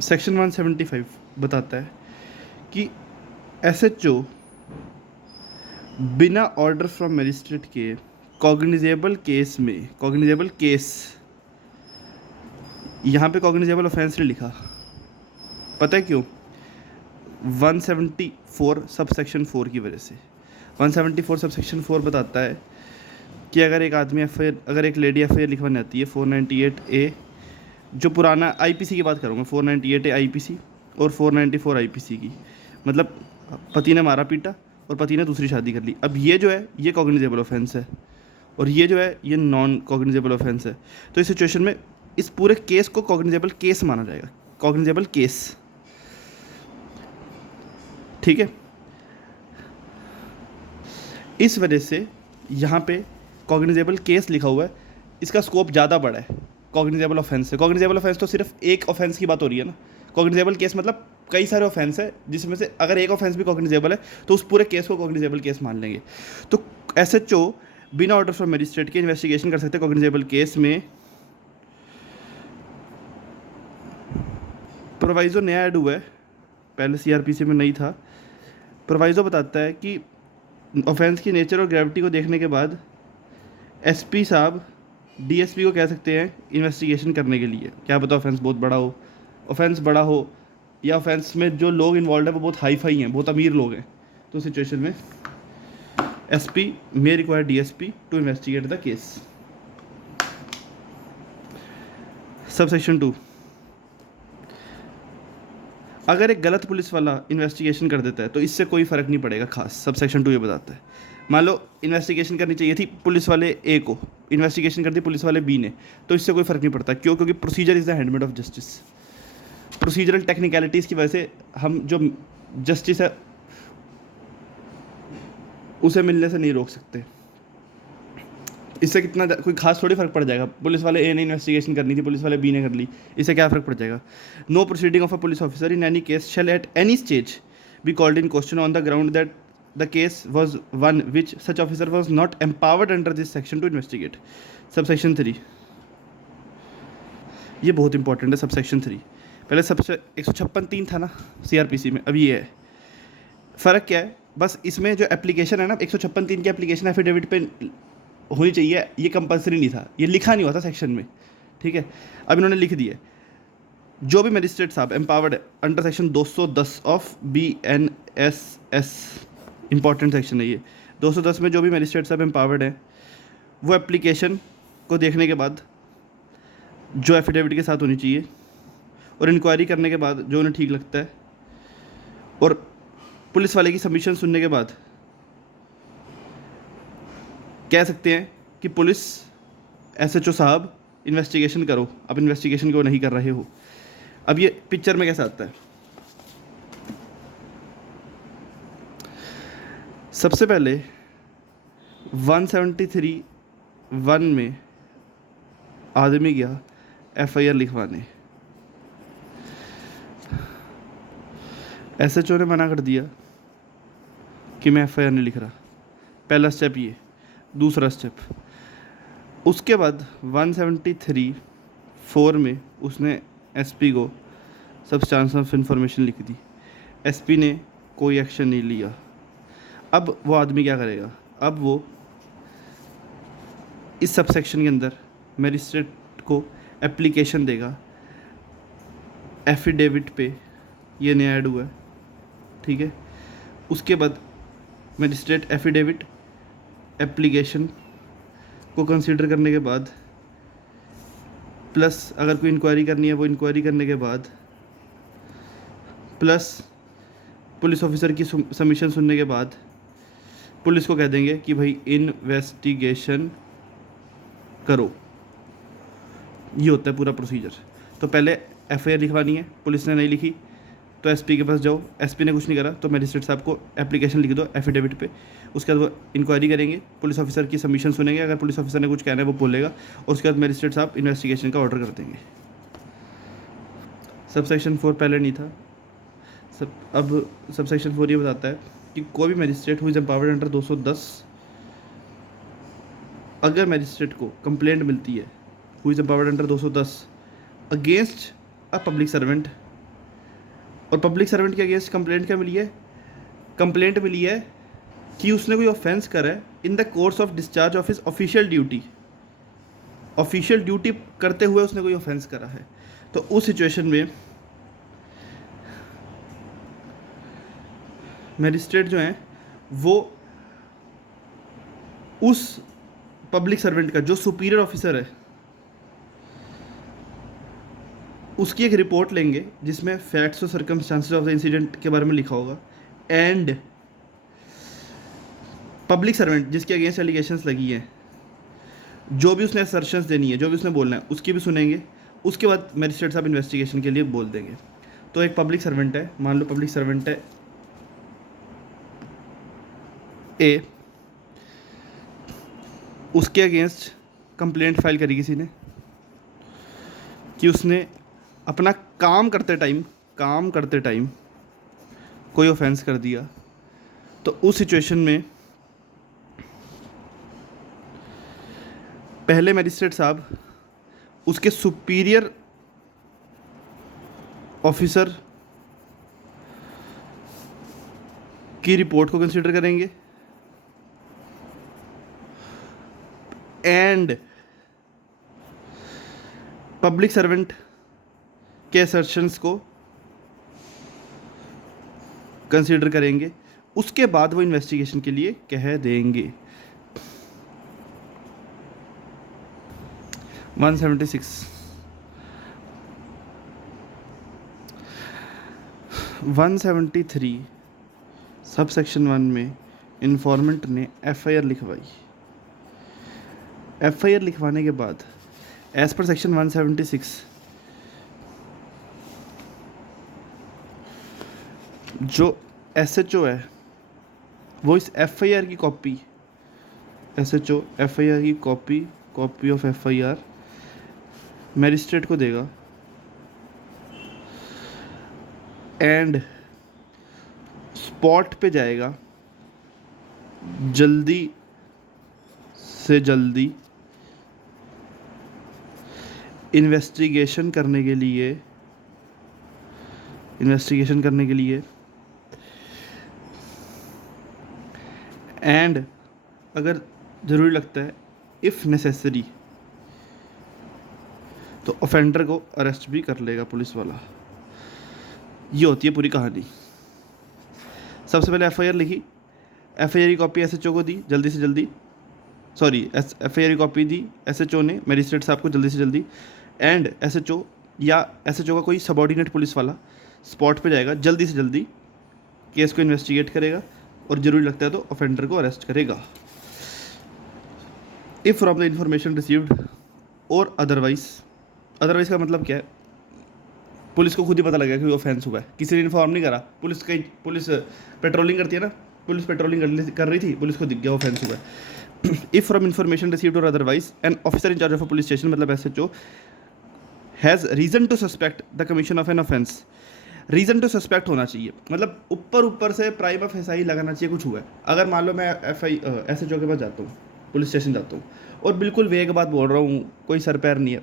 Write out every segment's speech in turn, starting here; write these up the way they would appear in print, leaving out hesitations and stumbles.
Section 175 बताता है कि एसएचओ बिना ऑर्डर फ्रॉम मजिस्ट्रेट के कॉग्निजेबल केस, यहाँ पे कॉग्निजेबल ऑफेंस नहीं लिखा, पता है क्यों? 174 सब सेक्शन 4 की वजह से। 174 सब सेक्शन 4 बताता है कि अगर एक लेडी एफ आई आर लिखवाने आती है 498A, जो पुराना आईपीसी की बात करूँगा, 498A आईपीसी और 494 आईपीसी की, मतलब पति ने मारा पीटा और पति ने दूसरी शादी कर ली। अब ये जो है ये कॉग्निजेबल ऑफेंस है और ये जो है ये नॉन कॉग्निजेबल ऑफेंस है। तो इस सिचुएशन में इस पूरे केस को कॉग्निजेबल केस माना जाएगा, कॉग्निजेबल केस, ठीक है। इस वजह से यहाँ पे कॉग्निजेबल केस लिखा हुआ है, इसका स्कोप ज़्यादा बड़ा है कॉग्निजेबल ऑफेंस से। कॉग्निजेबल ऑफेंस तो सिर्फ एक ऑफेंस की बात हो रही है ना, कॉग्निजेबल केस मतलब कई सारे ऑफेंस है जिसमें से अगर एक ऑफेंस भी कॉग्निजेबल है तो उस पूरे केस को कॉग्निजेबल केस मान लेंगे। तो एसएचओ बिना ऑर्डर फ्रॉम मजिस्ट्रेट के इन्वेस्टिगेशन कर सकते हैं कॉग्निजेबल केस में। प्रोवाइजो नया ऐड हुआ है, पहले सीआरपीसी में नहीं था। प्रोवाइजो बताता है कि ऑफेंस की नेचर और ग्रेविटी को देखने के बाद एसपी साहब डीएसपी को कह सकते हैं इन्वेस्टिगेशन करने के लिए। क्या पता ऑफेंस बहुत बड़ा हो, ऑफेंस बड़ा हो या ऑफेंस में जो लोग इन्वॉल्व हैं वो बहुत हाई फाई हैं, बहुत अमीर लोग हैं, तो सिचुएशन में SP may require DSP to investigate the case. Sub section 2, अगर एक गलत पुलिस वाला इन्वेस्टिगेशन कर देता है तो इससे कोई फ़र्क नहीं पड़ेगा खास। सब सेक्शन 2 ये बताता है, मान लो इन्वेस्टिगेशन करनी चाहिए थी पुलिस वाले ए को, इन्वेस्टिगेशन कर दी पुलिस वाले बी ने, तो इससे कोई फ़र्क नहीं पड़ता। क्यों? क्योंकि procedure is the handmade of justice. Procedural technicalities की वजह से हम जो जस्टिस है उसे मिलने से नहीं रोक सकते। इससे कितना कोई खास थोड़ी फ़र्क पड़ जाएगा, पुलिस वाले ए ने इन्वेस्टिगेशन करनी थी, पुलिस वाले बी ने कर ली, इससे क्या फ़र्क पड़ जाएगा? No proceeding of a police officer in any case shall at any stage be called in question on the ground that the case was one which such officer was not empowered under this section to investigate. Sub section 3 ये बहुत important है। सब section 3 पहले सबसे 156(3) था ना CrPC में, अब ये है। फ़र्क क्या है? बस इसमें जो एप्लीकेशन है ना 156(3) की एप्लीकेशन एफिडेविट पे होनी चाहिए, ये कंपलसरी नहीं था, ये लिखा नहीं हुआ था सेक्शन में, ठीक है। अब इन्होंने लिख दिया, जो भी मजिस्ट्रेट साहब एम्पावर्ड है under section 210 of BNSS, important section है ये, 210 में जो भी मजिस्ट्रेट साहब एम्पावर्ड हैं वो एप्लीकेशन को देखने के बाद जो एफिडेविट के साथ होनी चाहिए और इंक्वायरी करने के बाद जो उन्हें ठीक लगता है और पुलिस वाले की सबमिशन सुनने के बाद कह सकते हैं कि पुलिस एसएचओ साहब इन्वेस्टिगेशन करो, अब इन्वेस्टिगेशन क्यों नहीं कर रहे हो। अब ये पिक्चर में कैसा आता है? सबसे पहले 173(1) में आदमी गया एफआईआर लिखवाने, एसएचओ ने मना कर दिया कि मैं एफआईआर नहीं लिख रहा, पहला स्टेप ये। दूसरा स्टेप, उसके बाद 173(4) में उसने एसपी को सब्सटेंस ऑफ इंफॉर्मेशन लिख दी, एसपी ने कोई एक्शन नहीं लिया। अब वो आदमी क्या करेगा? अब वो इस सब सेक्शन के अंदर मजिस्ट्रेट को एप्लीकेशन देगा एफिडेविट पे, ये नया ऐड हुआ है, ठीक है। उसके बाद मजिस्ट्रेट एफिडेविट एप्लीकेशन को कंसीडर करने के बाद प्लस अगर कोई इंक्वायरी करनी है वो इंक्वायरी करने के बाद प्लस पुलिस ऑफिसर की सबमिशन सुनने के बाद पुलिस को कह देंगे कि भाई इन्वेस्टिगेशन करो। ये होता है पूरा प्रोसीजर। तो पहले एफआईआर लिखवानी है, पुलिस ने नहीं लिखी तो एसपी के पास जाओ, एसपी ने कुछ नहीं करा तो मजिस्ट्रेट साहब को एप्लीकेशन लिख दो एफिडेविट पे। उसके बाद वो इंक्वायरी करेंगे, पुलिस ऑफिसर की सबमिशन सुनेंगे, अगर पुलिस ऑफिसर ने कुछ कहना है वो बोलेगा और उसके बाद मजिस्ट्रेट साहब इन्वेस्टिगेशन का ऑर्डर कर देंगे। सब सेक्शन 4 पहले नहीं था, अब सब सेक्शन 4 ये बताता है कि कोई भी magistrate who is empowered under 210, अगर मजिस्ट्रेट को कंप्लेंट मिलती है who is empowered under 210 against a public servant और पब्लिक सर्वेंट के अगेंस्ट कंप्लेंट क्या मिली है? कंप्लेंट मिली है कि उसने कोई ऑफेंस करा है in the course of discharge of his official duty, official duty करते हुए उसने कोई ऑफेंस करा है। तो उस सिचुएशन में मैजिस्ट्रेट जो हैं वो उस पब्लिक सर्वेंट का जो सुपीरियर ऑफिसर है उसकी एक रिपोर्ट लेंगे जिसमें फैक्ट्स और सर्कमस्टांसेस ऑफ द इंसिडेंट के बारे में लिखा होगा, एंड पब्लिक सर्वेंट जिसके अगेंस्ट एलिगेशंस लगी हैं, जो भी उसने असर्शंस देनी है, जो भी उसने बोलना है, उसकी भी सुनेंगे। उसके बाद मैजिस्ट्रेट साहब इन्वेस्टिगेशन के लिए बोल देंगे। तो एक पब्लिक सर्वेंट है, मान लो पब्लिक सर्वेंट है ए, उसके अगेंस्ट कंप्लेंट फाइल करी किसी ने कि उसने अपना काम करते टाइम कोई ऑफेंस कर दिया। तो उस सिचुएशन में पहले मैजिस्ट्रेट साहब उसके सुपीरियर ऑफिसर की रिपोर्ट को कंसीडर करेंगे एंड पब्लिक सर्वेंट के असर्शंस को कंसीडर करेंगे। उसके बाद वो इन्वेस्टिगेशन के लिए कह देंगे। 176 173 सब सेक्शन 1 में इन्फॉर्मेंट ने एफआईआर लिखवाई। एफआईआर लिखवाने के बाद एज पर सेक्शन 176 जो एसएचओ है वो इस एफआईआर की कॉपी, एसएचओ एफआईआर की कॉपी ऑफ एफआईआर मैजिस्ट्रेट को देगा एंड स्पॉट पे जाएगा जल्दी से जल्दी इन्वेस्टिगेशन करने के लिए एंड अगर ज़रूरी लगता है इफ़ नेसेसरी तो ऑफेंडर को अरेस्ट भी कर लेगा पुलिस वाला। ये होती है पूरी कहानी। सबसे पहले एफआईआर लिखी, एफआईआर की कॉपी एसएचओ को दी जल्दी से जल्दी, एफआईआर की कॉपी दी एसएचओ ने मैजिस्ट्रेट साहब को जल्दी से जल्दी, एंड एसएचओ या एसएचओ का कोई सबऑर्डिनेट पुलिस वाला स्पॉट पे जाएगा, जल्दी से जल्दी केस को इन्वेस्टिगेट करेगा और ज़रूरी लगता है तो ऑफेंडर को अरेस्ट करेगा। If from the information received और अदरवाइज का मतलब क्या है? पुलिस को खुद ही पता लगा कि ऑफेंस हुआ है, किसी ने इन्फॉर्म नहीं करा। पुलिस पेट्रोलिंग करती है ना, पुलिस पेट्रोलिंग कर रही थी, पुलिस को दिख गया ऑफेंस हुआ है। इफ़ फ्रॉम इन्फॉर्मेशन रिसीव्ड और otherwise an officer in charge of a police station मतलब SHO has reason to suspect the commission of an offence. Reason to suspect होना चाहिए, मतलब ऊपर से प्राइमा फेसाई लगाना चाहिए कुछ हुआ है। अगर मान लो मैं एसएचओ के पास जाता हूँ, पुलिस स्टेशन जाता हूँ और बिल्कुल वेग बात बोल रहा हूँ, कोई सर पैर नहीं है,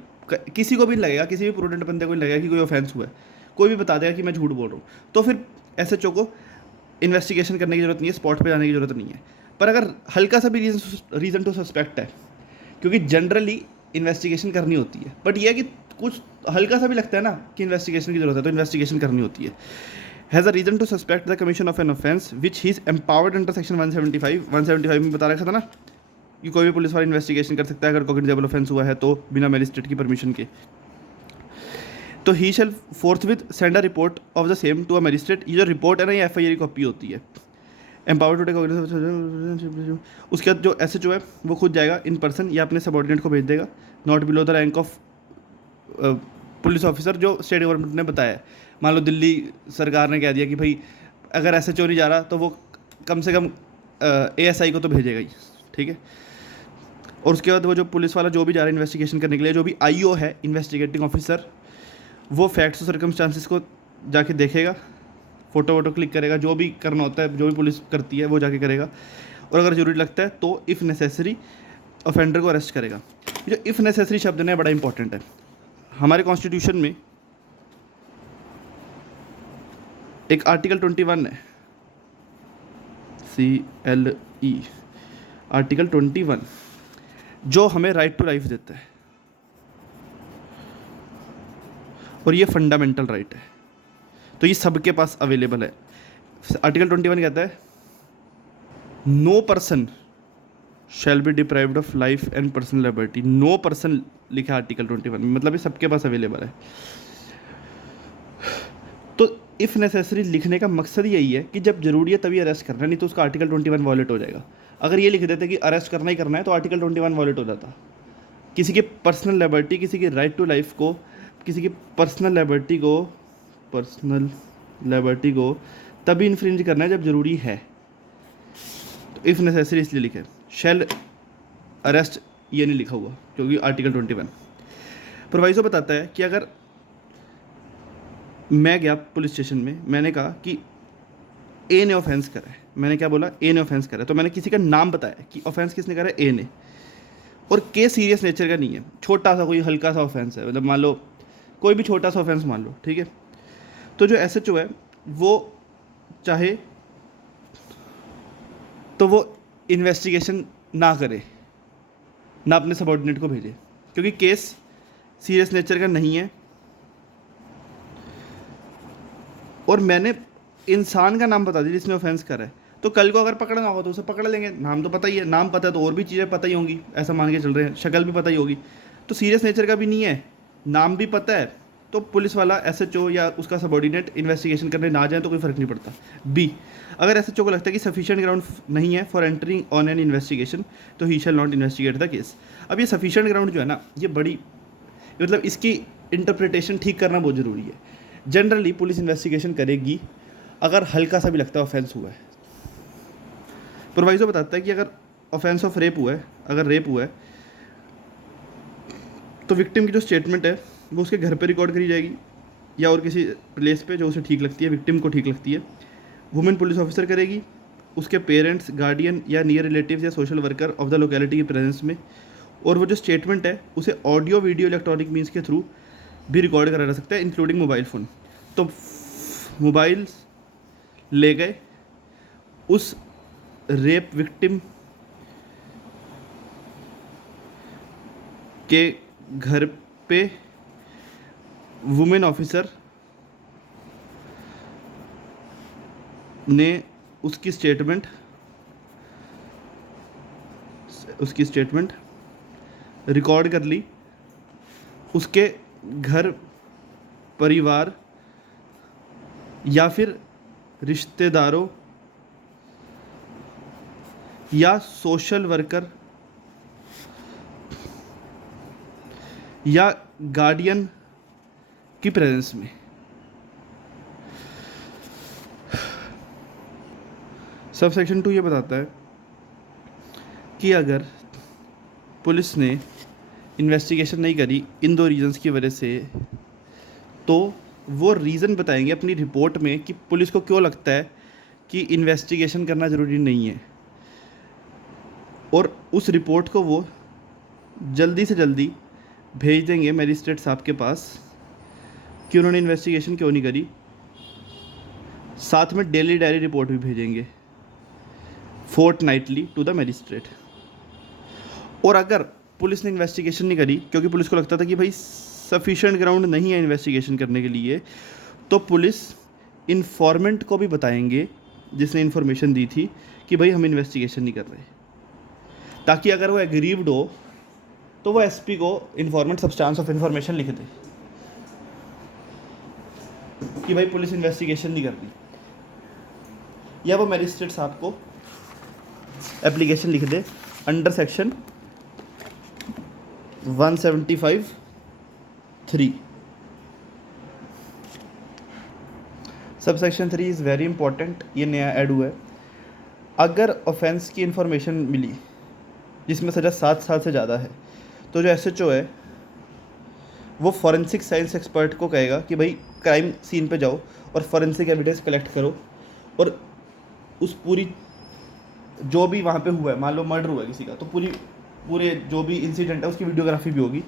किसी को भी लगेगा, किसी भी प्रूडेंट बंदे को लगेगा कि कोई ऑफेंस हुआ है, कोई भी बता देगा कि मैं झूठ बोल रहा हूँ, तो फिर एसएचओ को इन्वेस्टिगेशन करने की ज़रूरत नहीं है, स्पॉट पे जाने की ज़रूरत नहीं है। पर अगर हल्का सा भी रीज़न टू सस्पेक्ट है, क्योंकि जनरली इन्वेस्टिगेशन करनी होती है, बट यह है कि कुछ हल्का सा भी लगता है ना कि इन्वेस्टिगेशन की ज़रूरत है, तो इन्वेस्टिगेशन करनी होती है। Has a reason to suspect the commission of an offence which he is empowered under section 175 में बता रखा था ना कि कोई भी पुलिस वाला इन्वेस्टिगेशन कर सकता है अगर कॉग्निजेबल ऑफेंस हुआ है तो बिना मैजिस्ट्रेट की परमिशन के। तो he shall forthwith send a report of the same to a magistrate. ये जो रिपोर्ट है ना, ये एफआईआर की कॉपी होती है। एम्पावर्ड टू टेक कॉग्निजेबल, उसके बाद जो एसएचओ है वो खुद जाएगा इन पर्सन या अपने सबऑर्डिनेट को भेज देगा, not below the rank of police officer जो स्टेट गवर्नमेंट ने बताया है। मान लो दिल्ली सरकार ने कह दिया कि भाई अगर एसएचओ नहीं जा रहा तो वो कम से कम एएसआई को तो भेजेगा ही, ठीक है। और उसके बाद वो जो पुलिस वाला जो भी जा रहा है इन्वेस्टिगेशन करने के लिए, जो भी आईओ है इन्वेस्टिगेटिंग ऑफिसर, वो फैक्ट्स और सर्कमस्टांसेस को जाके देखेगा, फ़ोटो वोटो क्लिक करेगा, जो भी करना होता है, जो भी पुलिस करती है वो जाके करेगा। और अगर ज़रूरी लगता है तो इफ़ नेसेसरी ऑफेंडर को अरेस्ट करेगा। जो इफ़ नेसेसरी शब्द है बड़ा इंपॉर्टेंट है। हमारे कॉन्स्टिट्यूशन में एक आर्टिकल 21 है, CLE, आर्टिकल 21 जो हमें राइट टू लाइफ देता है, और ये फंडामेंटल राइट है, तो ये सबके पास अवेलेबल है। आर्टिकल 21 कहता है no person shall be deprived of life and personal liberty. No person लिखा है आर्टिकल 21 में, मतलब ये सबके पास अवेलेबल है। तो इफ़ नेसेसरी लिखने का मकसद यही है कि जब जरूरी है तभी अरेस्ट करना है, नहीं तो उसका आर्टिकल 21 वॉलेट हो जाएगा। अगर ये लिख देते कि अरेस्ट करना ही करना है तो आर्टिकल 21 वॉलेट हो जाता। किसी के पर्सनल लिबर्टी, किसी की राइट टू लाइफ को, किसी की पर्सनल लिबर्टी को तभी इन्फ्रिंज करना है जब ज़रूरी है। तो इफ़ नेसेसरी इसलिए लिखे, शैल अरेस्ट ये नहीं लिखा हुआ क्योंकि आर्टिकल 21 प्रोवाइजो बताता है कि अगर मैं गया पुलिस स्टेशन में, मैंने कहा कि ए ने ऑफेंस करा है, मैंने क्या बोला, ए ने ऑफेंस करा है, तो मैंने किसी का नाम बताया कि ऑफेंस किसने करा है, ए ने, और केस सीरियस नेचर का नहीं है, छोटा सा कोई हल्का सा ऑफेंस है, मतलब मान लो कोई भी छोटा सा ऑफेंस मान लो, ठीक है, तो जो SHO है वो चाहे तो वो इन्वेस्टिगेशन ना करे, ना अपने सबॉर्डिनेट को भेजे, क्योंकि केस सीरियस नेचर का नहीं है, और मैंने इंसान का नाम बता दिया जिसने ऑफेंस करा है, तो कल को अगर पकड़ना होगा तो उसे पकड़ लेंगे। नाम तो पता ही है, नाम पता है तो और भी चीज़ें पता ही होंगी, ऐसा मान के चल रहे हैं, शक्ल भी पता ही होगी, तो सीरियस नेचर का भी नहीं है, नाम भी पता है, तो पुलिस वाला SHO या उसका सबॉर्डिनेट इन्वेस्टिगेशन करने ना जाए तो कोई फ़र्क नहीं पड़ता। B, अगर SHO को लगता है कि सफिशिएंट ग्राउंड नहीं है for entering on an investigation तो he shall not investigate the case. अब ये सफिशिएंट ग्राउंड जो है ना, ये बड़ी, मतलब इसकी इंटरप्रिटेशन ठीक करना बहुत ज़रूरी है। जनरली पुलिस इन्वेस्टिगेशन करेगी अगर हल्का सा भी लगता है ऑफेंस हुआ है। प्रोवाइजो बताता है कि अगर ऑफेंस ऑफ रेप हुआ है, अगर रेप हुआ है तो विक्टिम की जो स्टेटमेंट है वो उसके घर पे रिकॉर्ड करी जाएगी या और किसी प्लेस पे जो उसे ठीक लगती है, विक्टिम को ठीक लगती है। वुमेन पुलिस ऑफिसर करेगी, उसके पेरेंट्स, गार्डियन या नियर रिलेटिव्स या social worker of the locality की प्रेजेंस में, और वो जो स्टेटमेंट है उसे ऑडियो वीडियो इलेक्ट्रॉनिक मीन्स के थ्रू भी रिकॉर्ड करा जा सकता है, इंक्लूडिंग मोबाइल फ़ोन। तो मोबाइल ले गए, उस रेप विक्टिम के घर पे वुमेन ऑफिसर ने उसकी स्टेटमेंट रिकॉर्ड कर ली, उसके घर परिवार या फिर रिश्तेदारों या सोशल वर्कर या गार्डियन की प्रेजेंस में। सब सेक्शन 2 ये बताता है कि अगर पुलिस ने इन्वेस्टिगेशन नहीं करी इन 2 रीजंस की वजह से, तो वो रीज़न बताएंगे अपनी रिपोर्ट में कि पुलिस को क्यों लगता है कि इन्वेस्टिगेशन करना ज़रूरी नहीं है, और उस रिपोर्ट को वो जल्दी से जल्दी भेज देंगे मैजिस्ट्रेट साहब के पास कि उन्होंने इन्वेस्टिगेशन क्यों नहीं करी। साथ में डेली डायरी रिपोर्ट भी भेजेंगे फोर्टनाइटली टू द मैजिस्ट्रेट। और अगर पुलिस ने इन्वेस्टिगेशन नहीं करी क्योंकि पुलिस को लगता था कि भाई सफिशिएंट ग्राउंड नहीं है इन्वेस्टिगेशन करने के लिए, तो पुलिस इन्फॉर्मेंट को भी बताएंगे जिसने इन्फॉर्मेशन दी थी कि भाई हम इन्वेस्टिगेशन नहीं कर रहे, ताकि अगर वो एग्रीव्ड हो तो वो SP को इन्फॉर्मेंट सब्सटेंस ऑफ इन्फॉर्मेशन लिख दे कि भाई पुलिस इन्वेस्टिगेशन नहीं कर रही, या वो मैजिस्ट्रेट साहब को एप्लीकेशन लिख दे अंडर सेक्शन 175(3). सब सेक्शन 3 इज़ वेरी इंपॉर्टेंट, ये नया ऐड हुआ है। अगर ऑफेंस की इन्फॉर्मेशन मिली जिसमें सज़ा 7 साल से ज़्यादा है, तो जो SHO है वो फॉरेंसिक साइंस एक्सपर्ट को कहेगा कि भाई क्राइम सीन पे जाओ और फॉरेंसिक एविडेंस कलेक्ट करो, और उस पूरी जो भी वहाँ पे हुआ है, मान लो मर्डर हुआ है किसी का, तो पूरे जो भी इंसिडेंट है उसकी वीडियोग्राफी भी होगी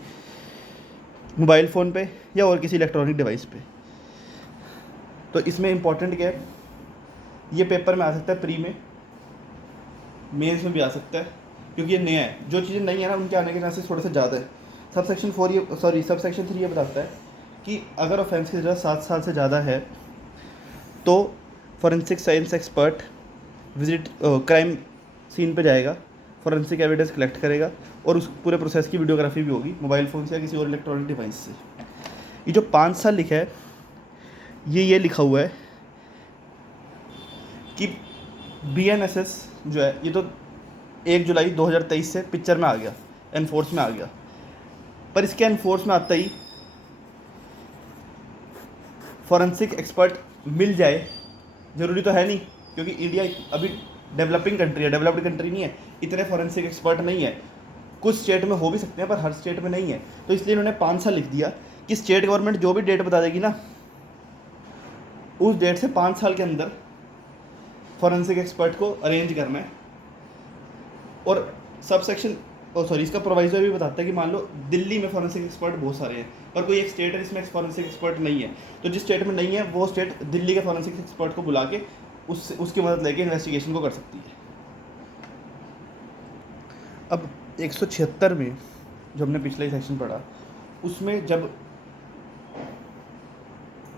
मोबाइल फ़ोन पे या और किसी इलेक्ट्रॉनिक डिवाइस पे। तो इसमें इंपॉर्टेंट क्या है, ये पेपर में आ सकता है, प्री में, मेंस में भी आ सकता है, क्योंकि ये नया है। जो चीज़ें नहीं है ना उनके आने के चांसेस थोड़े से ज़्यादा है। सब सेक्शन 3 ये बताता है कि अगर ऑफेंस की सज़ा 7 साल से ज़्यादा है तो forensic science expert visit crime scene पे जाएगा, फॉरेंसिक एविडेंस कलेक्ट करेगा और उस पूरे प्रोसेस की वीडियोग्राफी भी होगी मोबाइल फ़ोन से या किसी और इलेक्ट्रॉनिक डिवाइस से। ये जो 5 साल लिखा है, ये लिखा हुआ है कि BNSS जो है ये तो 1 जुलाई 2023 से पिक्चर में आ गया, एनफोर्स में आ गया, पर इसके एनफोर्स में आता ही फॉरेंसिक एक्सपर्ट मिल जाए ज़रूरी तो है नहीं, क्योंकि इंडिया अभी डेवलपिंग कंट्री है, डेवलप्ड कंट्री नहीं है, इतने फॉरेंसिक एक्सपर्ट नहीं है। कुछ स्टेट में हो भी सकते हैं पर हर स्टेट में नहीं है। तो इसलिए इन्होंने 5 साल लिख दिया कि स्टेट गवर्नमेंट जो भी डेट बता देगी ना, उस डेट से 5 साल के अंदर फॉरेंसिक एक्सपर्ट को अरेंज करना है। और सब सेक्शन इसका प्रोवाइजर भी बताता है कि मान लो दिल्ली में फॉरेंसिक एक्सपर्ट बहुत सारे हैं, पर कोई एक स्टेट है जिसमें फॉरेंसिक एक्सपर्ट नहीं है, तो जिस स्टेट में नहीं है वो स्टेट दिल्ली के फॉरेंसिक एक्सपर्ट को बुला के उसकी मदद लेके इन्वेस्टिगेशन को कर सकती है। अब 176 में जो हमने पिछले ही सेक्शन पढ़ा, उसमें जब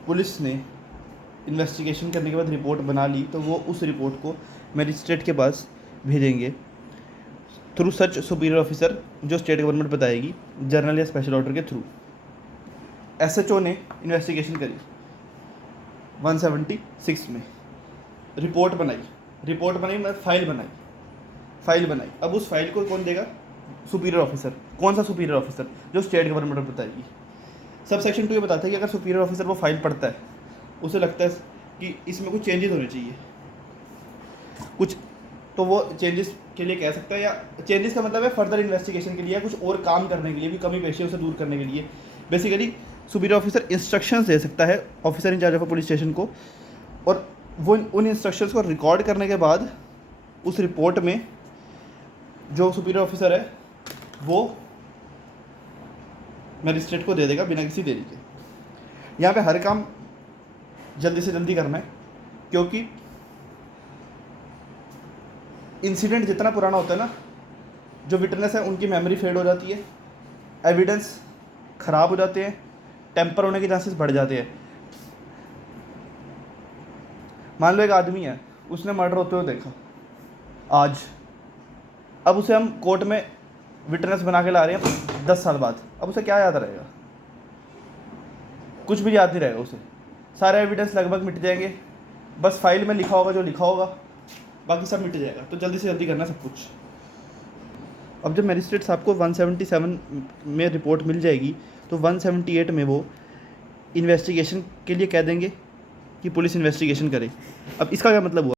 पुलिस ने इन्वेस्टिगेशन करने के बाद रिपोर्ट बना ली तो वो उस रिपोर्ट को मजिस्ट्रेट के पास भेजेंगे थ्रू सच सुपीरियर ऑफिसर, जो स्टेट गवर्नमेंट बताएगी, जर्नल या स्पेशल ऑर्डर के थ्रू। SHO ने इन्वेस्टिगेशन करी 176 में, रिपोर्ट बनाई मतलब फाइल बनाई। अब उस फाइल को कौन देगा? Superior officer. कौन सा सुपीरियर ऑफिसर? जो स्टेट गवर्नमेंट बताएगी। सब सेक्शन 2 ये बताता है कि अगर सुपीरियर ऑफिसर वो फाइल पढ़ता है, उसे लगता है कि इसमें कुछ चेंजेस होने चाहिए कुछ, तो वो चेंजेस के लिए कह सकता है, या चेंजेस का मतलब है फर्दर इन्वेस्टिगेशन के लिए या कुछ और काम करने के लिए भी, कमी पेशियों से दूर करने के लिए। बेसिकली सुपीरियर ऑफिसर इंस्ट्रक्शंस दे सकता है officer in charge of police station को, और वो उन इंस्ट्रक्शंस को रिकॉर्ड करने के बाद उस रिपोर्ट में जो सुपीरियर ऑफिसर है वो मजिस्ट्रेट को दे देगा बिना किसी देरी के। यहाँ पे हर काम जल्दी से जल्दी करना है, क्योंकि इंसिडेंट जितना पुराना होता है ना, जो विटनेस है उनकी मेमोरी फेड हो जाती है, एविडेंस ख़राब हो जाते हैं, टेम्पर होने के चांसेस बढ़ जाते हैं। मान लो एक आदमी है, उसने मर्डर होते हुए देखा आज, अब उसे हम कोर्ट में विटनेस बना के ला रहे हैं 10 साल बाद, अब उसे क्या याद रहेगा? कुछ भी याद नहीं रहेगा उसे, सारे एविडेंस लगभग मिट जाएंगे, बस फाइल में लिखा होगा जो लिखा होगा, बाकी सब मिट जाएगा। तो जल्दी से जल्दी करना सब कुछ। अब जब मजिस्ट्रेट साहब को 177 में रिपोर्ट मिल जाएगी तो 178 में वो इन्वेस्टिगेशन के लिए कह देंगे कि पुलिस इन्वेस्टिगेशन करे। अब इसका क्या मतलब हुआ?